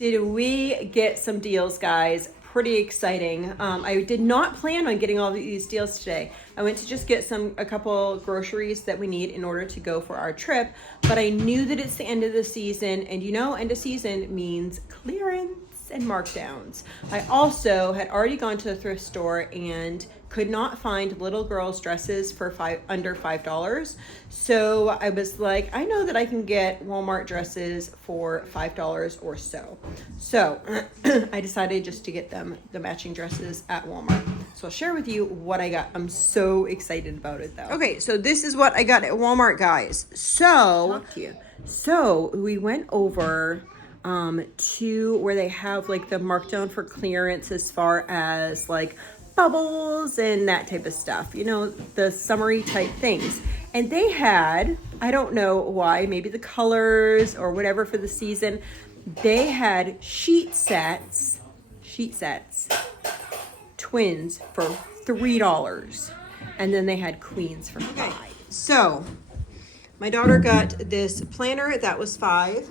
Did we get some deals, guys? Pretty exciting. I did not plan on getting all of these deals today. I went to just get a couple groceries that we need in order to go for our trip, but I knew that it's the end of the season, and you know, end of season means clearance and markdowns. I also had already gone to the thrift store and could not find little girls' dresses for under $5. So I was like, I know that I can get Walmart dresses for $5 or so. So I decided just to get them the matching dresses at Walmart. So I'll share with you what I got. I'm so excited about it though. Okay, so this is what I got at Walmart, guys. So we went over to where they have like the markdown for clearance as far as like bubbles and that type of stuff, you know, the summery type things. And they had, I don't know why, maybe the colors or whatever for the season, they had sheet sets, twins for $3. And then they had queens for $5. So my daughter got this planner that was $5.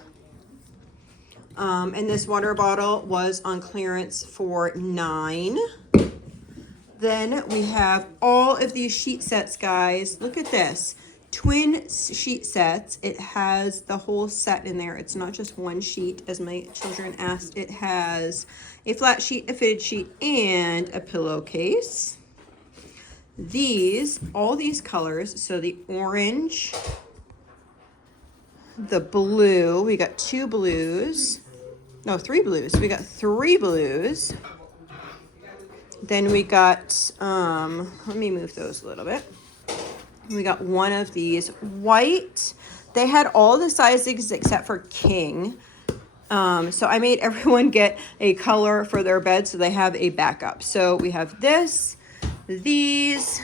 And this water bottle was on clearance for $9. Then we have all of these sheet sets, guys. Look at this. Twin sheet sets. It has the whole set in there. It's not just one sheet, as my children asked. It has a flat sheet, a fitted sheet, and a pillowcase. All these colors, so the orange, the blue, we got 2 blues. No, 3 blues. We got 3 blues. Then we got, let me move those a little bit. We got one of these white. They had all the sizes except for king. So I made everyone get a color for their bed so they have a backup. So we have this, these,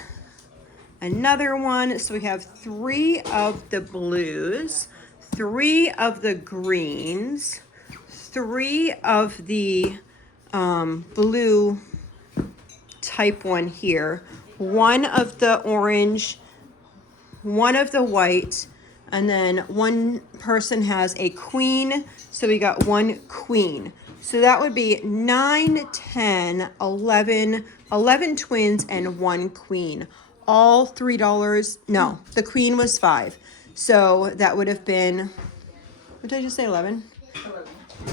another one. So we have 3 of the blues, 3 of the greens, 3 of the blue type one here, 1 of the orange, 1 of the white, and then one person has a queen, so we got 1 queen. So that would be 9, 10, 11 twins and 1 queen. All $3. No, the queen was $5. So that would have been, what did I just say, 11?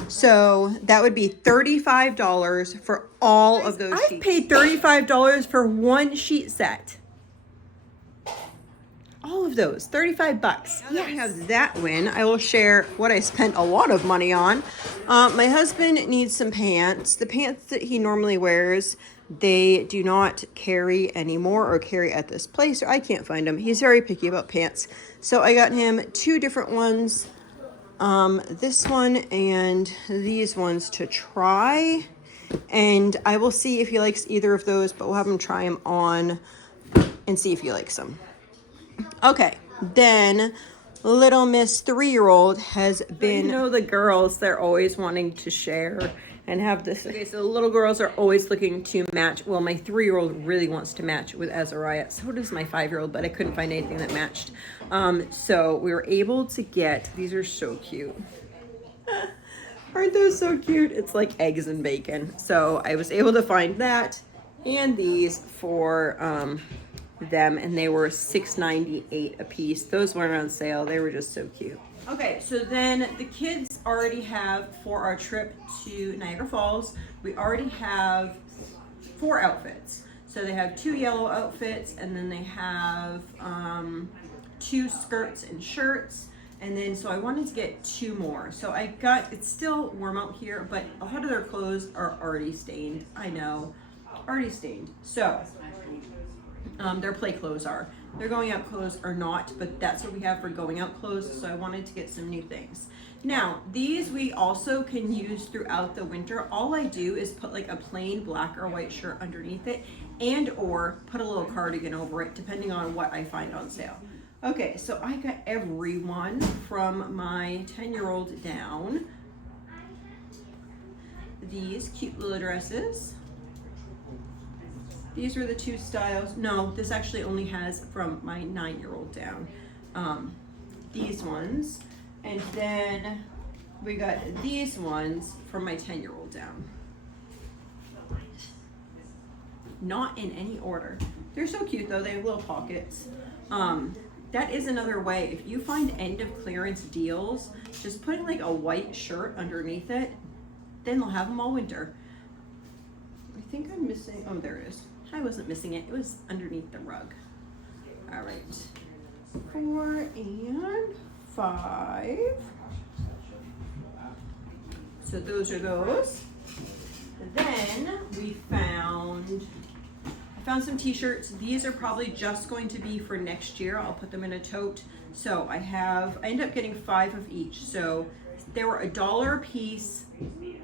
So that would be $35 for all of those sheets. I paid $35 for one sheet set. All of those, $35. Now that we have that win, I will share what I spent a lot of money on. My husband needs some pants. The pants that he normally wears, they do not carry anymore or carry at this place, or I can't find them. He's very picky about pants. So I got him 2 different ones. This one and these ones to try, and I will see if he likes either of those, but we'll have him try them on and see if he likes them. Okay, then little Miss 3-year-old has been, you know, the girls, they're always wanting to share and have this. Okay, so the little girls are always looking to match. Well, my 3-year-old really wants to match with Azariah. So does my 5-year-old, but I couldn't find anything that matched. So we were able to get, these are so cute. Aren't those so cute? It's like eggs and bacon. So I was able to find that and these for them, and they were $6.98 a piece. Those weren't on sale. They were just so cute. Okay, so then the kids already have, for our trip to Niagara Falls, we already have 4 outfits. So they have 2 yellow outfits, and then they have 2 skirts and shirts. And then, so I wanted to get 2 more. So I got, it's still warm out here, but a lot of their clothes are already stained. I know, already stained. So their play clothes are. Their going out clothes are not, but that's what we have for going out clothes, so I wanted to get some new things. Now, these we also can use throughout the winter. All I do is put like a plain black or white shirt underneath it, and or put a little cardigan over it, depending on what I find on sale. Okay, so I got everyone from my 10-year-old down these cute little dresses. These are the 2 styles. No, this actually only has from my 9-year-old down. These ones. And then We got these ones from my 10-year-old down. Not in any order. They're so cute though, they have little pockets. That is another way. If you find end of clearance deals, just putting like a white shirt underneath it, then they'll have them all winter. I think I'm missing, oh there it is. I wasn't missing it, it was underneath the rug. All right, 4 and 5. So those are those. Then we found, I found some t-shirts. These are probably just going to be for next year. I'll put them in a tote. So I ended up getting 5 of each. So they were $1 a piece,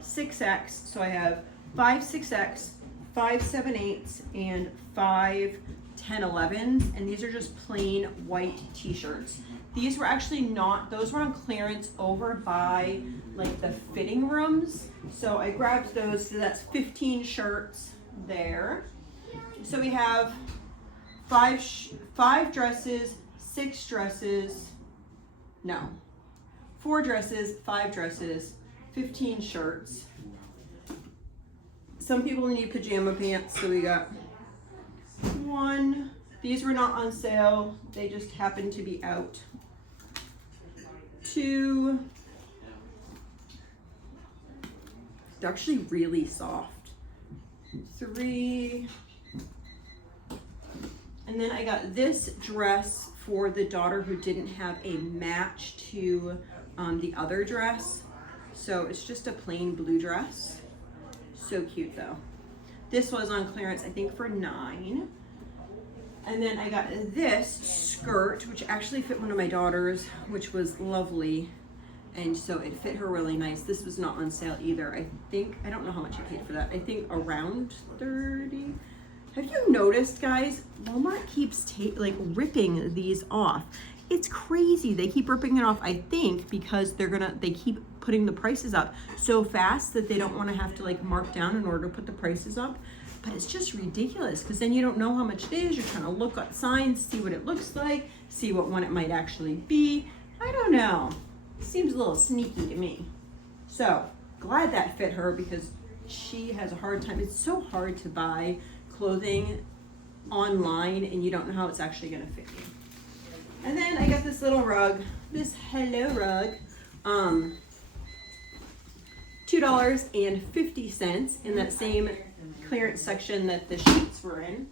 6X. So I have 5 6X, 5 7/8, and 5 10/11s. And these are just plain white t-shirts. These were actually not, those were on clearance over by like the fitting rooms. So I grabbed those, so that's 15 shirts there. So we have 5 dresses, 6 dresses, no, 4 dresses, 5 dresses, 15 shirts. Some people need pajama pants, so we got 1. These were not on sale, they just happened to be out. 2. They're actually really soft. 3. And then I got this dress for the daughter who didn't have a match to the other dress. So it's just a plain blue dress. So cute though. This was on clearance, I think for $9. And then I got this skirt, which actually fit one of my daughters, which was lovely. And so it fit her really nice. This was not on sale either. I think, I don't know how much I paid for that. I think around 30. Have you noticed, guys, Walmart keeps ripping these off. It's crazy. They keep ripping it off, I think, because they keep putting the prices up so fast that they don't want to have to like mark down in order to put the prices up. But it's just ridiculous because then you don't know how much it is. You're trying to look at signs, see what it looks like, see what one it might actually be. I don't know. Seems a little sneaky to me. So glad that fit her because she has a hard time. It's so hard to buy clothing online and you don't know how it's actually going to fit you. And then I got this little rug, this Hello rug, $2.50 in that same clearance section that the sheets were in.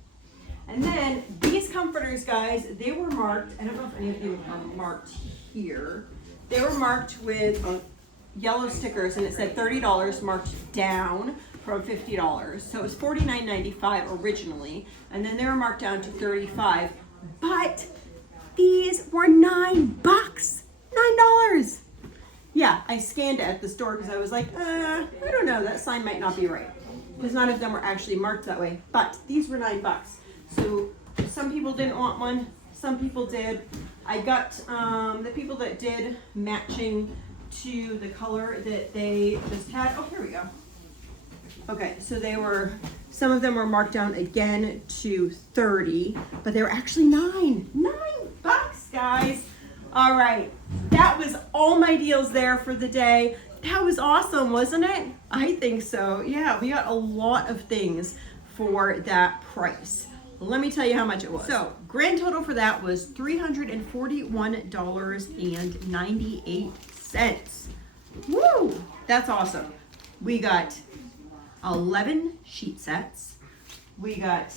And then these comforters, guys, they were marked, I don't know if any of you are marked here. They were marked with yellow stickers and it said $30 marked down from $50. So it was $49.95 originally. And then they were marked down to $35. But these were $9. $9. Yeah, I scanned it at the store because I was like, I don't know, that sign might not be right. Because none of them were actually marked that way. But these were $9. So some people didn't want one, some people did. I got the people that did matching to the color that they just had. Oh, here we go. Okay, so some of them were marked down again to 30, but they were actually $9. $9, guys. All right, that was all my deals there for the day. That was awesome, wasn't it? I think so. Yeah, we got a lot of things for that price. Let me tell you how much it was. So, grand total for that was $341.98. Woo! That's awesome. We got 11 sheet sets. We got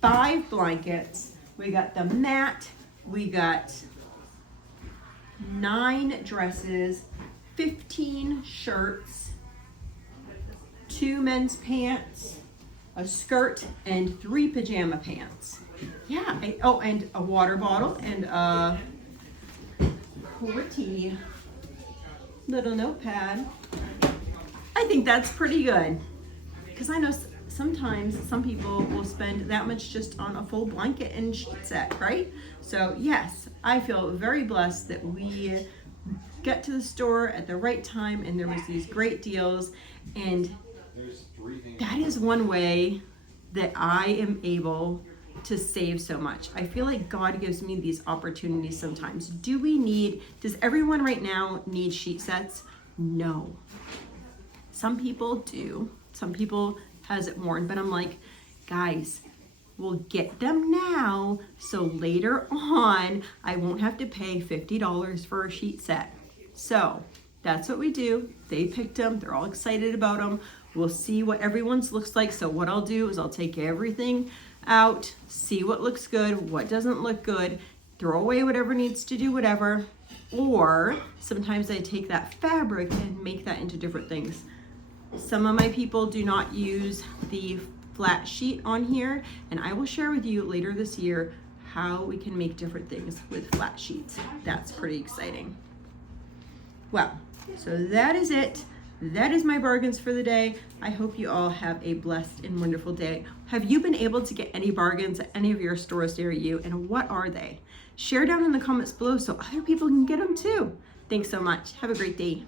5 blankets. We got the mat. We got 9 dresses, 15 shirts, 2 men's pants, a skirt, and 3 pajama pants. Yeah, and a water bottle and a pretty little notepad. I think that's pretty good because I know sometimes some people will spend that much just on a full blanket and sheet set, right? So yes, I feel very blessed that we got to the store at the right time and there was these great deals, and that is one way that I am able to save so much. I feel like God gives me these opportunities sometimes. Does everyone right now need sheet sets? No. Some people do. Some people hasn't worn, but I'm like, guys, we'll get them now so later on I won't have to pay $50 for a sheet set. So that's what we do. They picked them. They're all excited about them. We'll see what everyone's looks like. So what I'll do is I'll take everything out, see what looks good, what doesn't look good, throw away whatever needs to do whatever, or sometimes I take that fabric and make that into different things. Some of my people do not use the flat sheet on here, and I will share with you later this year how we can make different things with flat sheets. That's pretty exciting. Well, so that is it. That is my bargains for the day. I hope you all have a blessed and wonderful day. Have you been able to get any bargains at any of your stores near you, and what are they? Share down in the comments below so other people can get them too. Thanks so much. Have a great day.